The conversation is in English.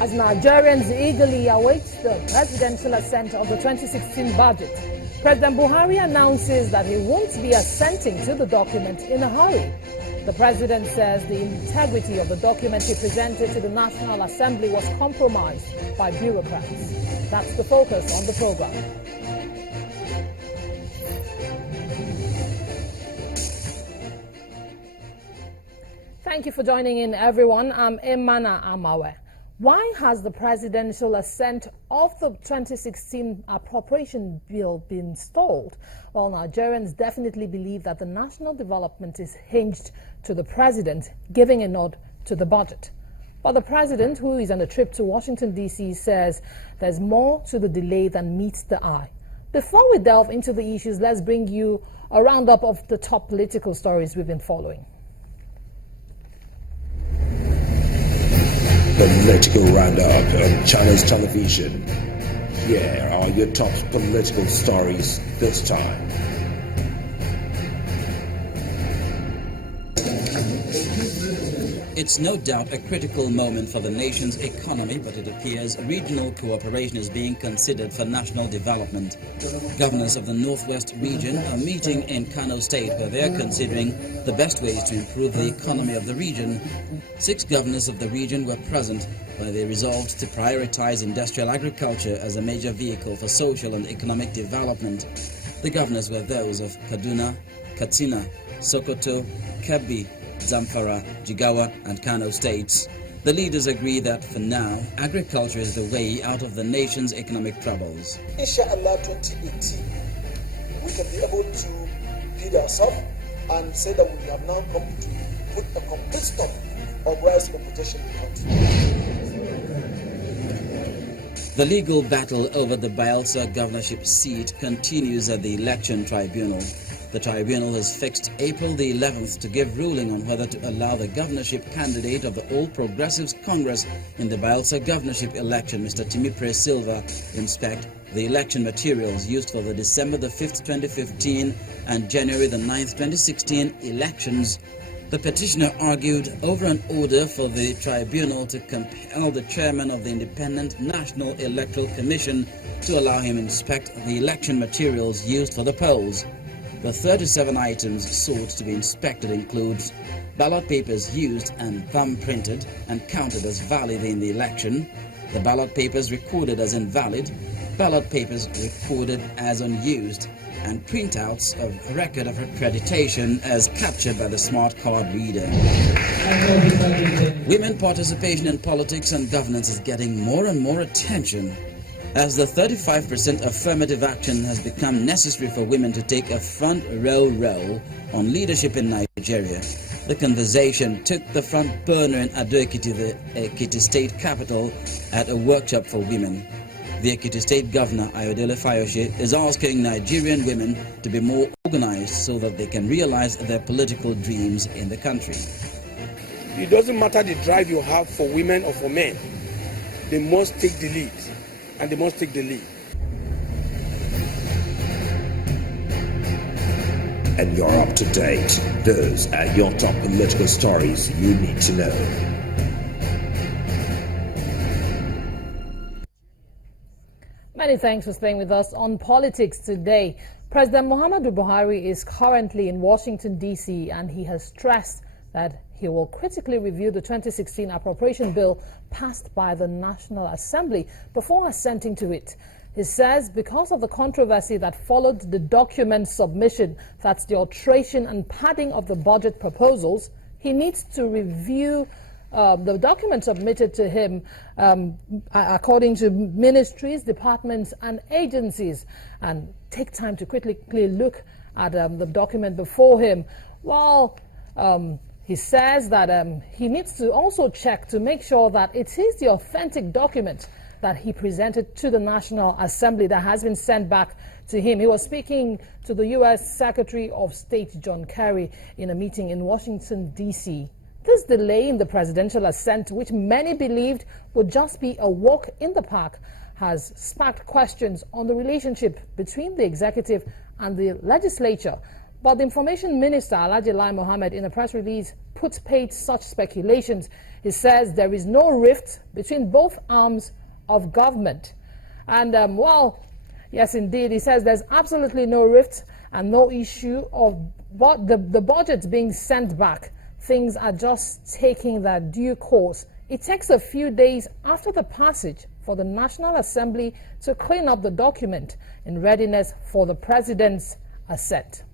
as Nigerians eagerly await the presidential assent of the 2016 budget. President Buhari announces that he won't be assenting to the document in a hurry. The president says the integrity of the document he presented to the National Assembly was compromised by bureaucrats. That's the focus on the program. Thank you for joining in, everyone. I'm Emana Amawe. Why has the presidential assent of the 2016 appropriation bill been stalled? Well, Nigerians definitely believe that the national development is hinged to the president giving a nod to the budget. But the president, who is on a trip to Washington, D.C., says there's more to the delay than meets the eye. Before we delve into the issues, let's bring you a roundup of the top political stories we've been following. Political roundup on Channels Television. Here are your top political stories this time. It's no doubt a critical moment for the nation's economy, but it appears regional cooperation is being considered for national development. Governors of the Northwest region are meeting in Kano State, where they are considering the best ways to improve the economy of the region. 6 governors of the region were present, where they resolved to prioritize industrial agriculture as a major vehicle for social and economic development. The governors were those of Kaduna, Katsina, Sokoto, Kebbi, Zamfara, Jigawa and Kano states. The leaders agree that for now, agriculture is the way out of the nation's economic troubles. Inshallah 2018, we can be able to feed ourselves and say that we have now come to put a complete stop on rice importation in the country. The legal battle over the Bayelsa governorship seat continues at the election tribunal. The tribunal has fixed April the 11th to give ruling on whether to allow the governorship candidate of the All Progressives Congress in the Bayelsa governorship election, Mr. Timipre Silva, inspect the election materials used for the December the 5th, 2015 and January the 9th, 2016 elections. The petitioner argued over an order for the tribunal to compel the chairman of the Independent National Electoral Commission to allow him inspect the election materials used for the polls. The 37 items sought to be inspected includes ballot papers used and thumb-printed and counted as valid in the election, the ballot papers recorded as invalid, ballot papers recorded as unused, and printouts of a record of accreditation as captured by the smart card reader. Women participation in politics and governance is getting more and more attention, as the 35% affirmative action has become necessary for women to take a front row role on leadership in Nigeria. The conversation took the front burner in Ado-Ekiti, the Ekiti state capital, at a workshop for women. The Ekiti state governor, Ayodele Fayose, is asking Nigerian women to be more organized so that they can realize their political dreams in the country. It doesn't matter the drive you have for women or for men. They must take the lead. And they must take the lead. And you're up to date. Those are your top political stories you need to know. Many thanks for staying with us on Politics Today. President Muhammadu Buhari is currently in Washington, D.C., and he has stressed that he will critically review the 2016 appropriation bill passed by the National Assembly before assenting to it. He says because of the controversy that followed the document submission, that's the alteration and padding of the budget proposals, he needs to review the document submitted to him according to ministries, departments and agencies, and take time to critically look at the document before him. While he says that he needs to also check to make sure that it is the authentic document that he presented to the National Assembly that has been sent back to him. He was speaking to the U.S. Secretary of State John Kerry in a meeting in Washington, D.C. This delay in the presidential assent, which many believed would just be a walk in the park, has sparked questions on the relationship between the executive and the legislature. But the Information Minister, Alhaji Lai Mohammed, in a press release, put paid such speculations. He says there is no rift between both arms of government. And, well, yes, indeed, he says there's absolutely no rift and no issue of the budget being sent back. Things are just taking their due course. It takes a few days after the passage for the National Assembly to clean up the document in readiness for the president's assent.